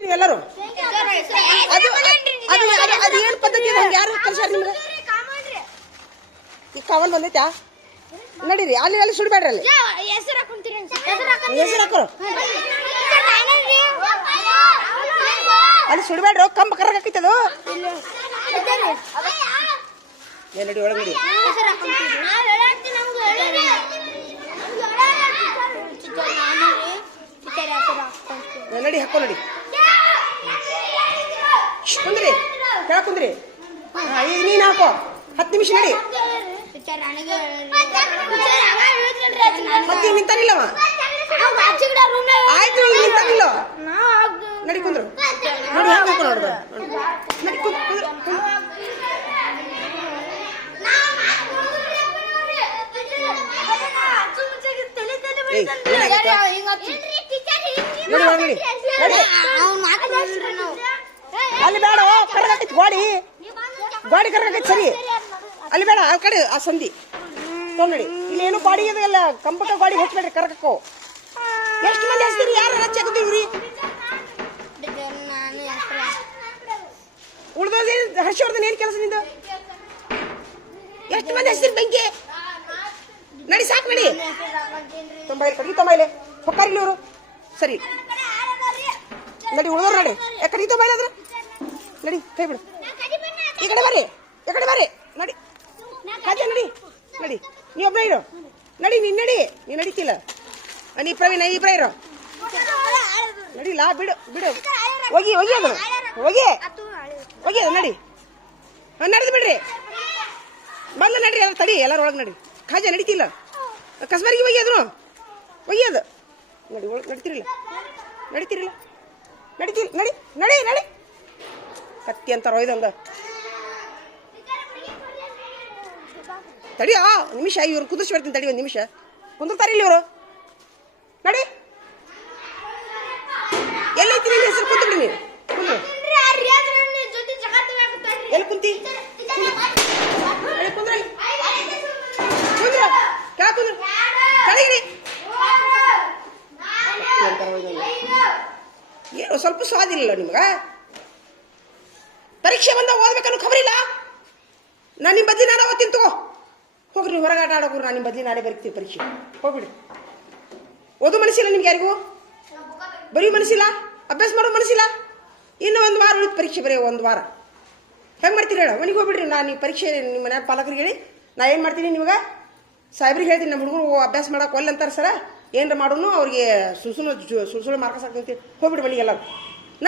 ಎಲ್ಲರೂ ಅದು ಅದು ಅದು ಏನು ಪದ್ಧತಿ ಇದೆ ಯಾರು ಕಲ್ಸ್ಯಾರ ನಿಮ್ಗೆ ಈ ಕಾವಲ್ ಬಂದೈತಾ ನಡೀರಿ ಅಲ್ಲಿ ಅಲ್ಲಿ ಸುಡಬೇಡ್ರಿ ಅಲ್ಲಿ ಹೆಸರು ಹಾಕೋರು ಅಲ್ಲಿ ಸುಡಬೇಡ್ರಿ ಕಂಬ ಕರ್ಗಾಕೈತದು ನಡಿ ಒಳಗೆ ನಡಿ ನಡಿ ಹಾಕೋ ನಡಿ ಕುಂದ್ರಿ ಕೆಳಗೆ ಕುಂದ್ರಿ ಈಗ ನೀನು ಹಾಕೋ 10 ನಿಮಿಷ ನಡಿ ಮತ್ತೆ ನಿಂತಾನಿಲ್ಲವ ಆಯ್ತು ಈಗ ನಿಂತಾನಿಲ್ಲ ನಡಿ ಕುಂದ್ರು ನೋಡಿ ಹಾಕೋ ನೋಡ್ದು ನಡಿ ಕುಂದ್ರು ಅಲ್ಲಿ ಬೇಡ ಕರ್ಗಾಕೈತಿ ಗಾಡಿ ಕರ್ಗಾಕೈತಿ ಸರಿ ಅಲ್ಲಿ ಬೇಡ ಆ ಕಡೆ ಆ ಸಂಧಿ ನೋಡಿ ಇಲ್ಲಿ ಏನು ಗಾಡಿ ಇದೆಲ್ಲ ಕಂಪಕ ಗಾಡಿ ಹಚ್ಬೇಡ್ರಿ ಕರ್ಕಕ್ಕೋ ಎಷ್ಟು ಮಂದಿ ಹಚ್ತೀರಿ ಯಾರು ಹಚ್ಚಾಕತ್ತೀವ್ರಿ ಉಳ್ದೋದೇ ಹರ್ಷವರ್ಧನ್ ಏನ್ ಕೆಲಸ ನಿಂದು ಎಷ್ಟು ಮಂದಿ ಹಚ್ತೀರಿ ಬೆಂಕಿ ನಡಿ ಸಾಕು ನಡಿ ತೊಂಬೈಲಿ ಕಡಿ ತೊಂಬೈಲೆ ಹೊಕ್ಕಾರಿಲ್ಲ ಇವರು ಸರಿ ನಡಿ ಉಳಿದವ್ರು ನಡಿ ಯಾಕಡೆ ತೊಂಬೈಲೆ ಅದ್ರ ನಡಿ ಕೈ ಬಿಡು ಈ ಕಡೆ ಬರ್ರಿ ನಡಿ ಕಾಜ ನಡಿ ನಡಿ ನೀ ಒಬ್ಬ ಇರೋ ನಡಿ ನೀನು ನೀ ನಡೀತಿಲ್ಲ ನೀ ಪ್ರವೀಣ ಇಬ್ಬರ ಇರೋ ನಡಿಲ್ಲ ಬಿಡು ಹೋಗಿ ಅದು ಹೋಗಿ ಅದು ನಡಿ ನಡೆದು ಬಿಡ್ರಿ ಮೊದಲು ನಡ್ರಿ ಅದ್ರ ತಡಿ ಎಲ್ಲರೂ ಒಳಗೆ ನಡಿ ಖಾಜ ನಡೀತಿಲ್ಲ ಕಸ್ಬಾರಿಗೆ ಹೋಗಿ ಅದು ನಡಿ ಒಳಗೆ ನಡೀತಿರಿಲ್ಲ ನಡಿ ಕತ್ತಿ ಅಂತಾರ ಇದಂಗ ತಡಿ ನಿಮಿಷ ಇವ್ರು ಕುದಿಸಿ ಬರ್ತೀನಿ ತಡಿ ಒಂದು ನಿಮಿಷ ಕುಂದಿರ್ತಾರೆ ಇಲ್ಲಿ ಇವರು ನಡಿ ಎಲ್ಲೈತಿ ನಿಮ್ಮ ಹೆಸರು ಕುಂತು ಬಿಡಿ ನೀವು ಎಲ್ಲಿ ಕುಂತಿ ಏನು ಸ್ವಲ್ಪ ಸ್ವಾದಿಲ್ಲ ನಿಮ್ಗ ಪರೀಕ್ಷೆ ಬಂದ ಓದ್ಬೇಕನ್ನೋ ಖಬರ್ ಇಲ್ಲ ನಾನು ನಿಮ್ಮ ಬದ್ಲಿ ನಾನು ಓದ್ತೀನಿ ತಗೋ ಹೋಗ್ರಿ ಹೊರಗೆ ಆಟ ಆಡೋಗ್ರಿ ನಾನು ನಿಮ್ಮ ಬದ್ಲಿ ನಾಳೆ ಬರೀತೀವಿ ಪರೀಕ್ಷೆ ಹೋಗ್ಬಿಡಿ ಓದು ಮನಸ್ಸಿಲ್ಲ ನಿಮ್ಗೆ ಯಾರಿಗೂ ಬರೀ ಮನಸ್ಸಿಲ್ಲ ಅಭ್ಯಾಸ ಮಾಡೋ ಮನಸ್ಸಿಲ್ಲ ಇನ್ನು ಒಂದು ವಾರ ಉಳಿತು ಪರೀಕ್ಷೆ ಬರೀ ಒಂದು ವಾರ ಹೆಂಗೆ ಮಾಡ್ತೀರಿ ಹೇಳ ಮನೆಗೆ ಹೋಗ್ಬಿಡ್ರಿ ನಾನು ಈ ಪರೀಕ್ಷೆ ನಿಮ್ಮ ಮನೆ ಪಾಲಕರಿಗೆ ಹೇಳಿ ನಾ ಏನು ಮಾಡ್ತೀನಿ ನಿಮ್ಗೆ ಸಾಹೇಬ್ರಿಗೆ ಹೇಳ್ತೀನಿ ನಮ್ಮ ಹುಡುಗರು ಅಭ್ಯಾಸ ಮಾಡಕ್ಕೆ ಒಲ್ಲೆ ಅಂತಾರೆ ಸರ ಏನಾರ ಮಾಡೋನು ಅವ್ರಿಗೆ ಸುಳ್ಳು ಮಾರ್ಕಸ್ ಆಗ್ತಂತ ಹೋಗ್ಬಿಡಿ ಮನೆಗೆ ಎಲ್ಲರೂ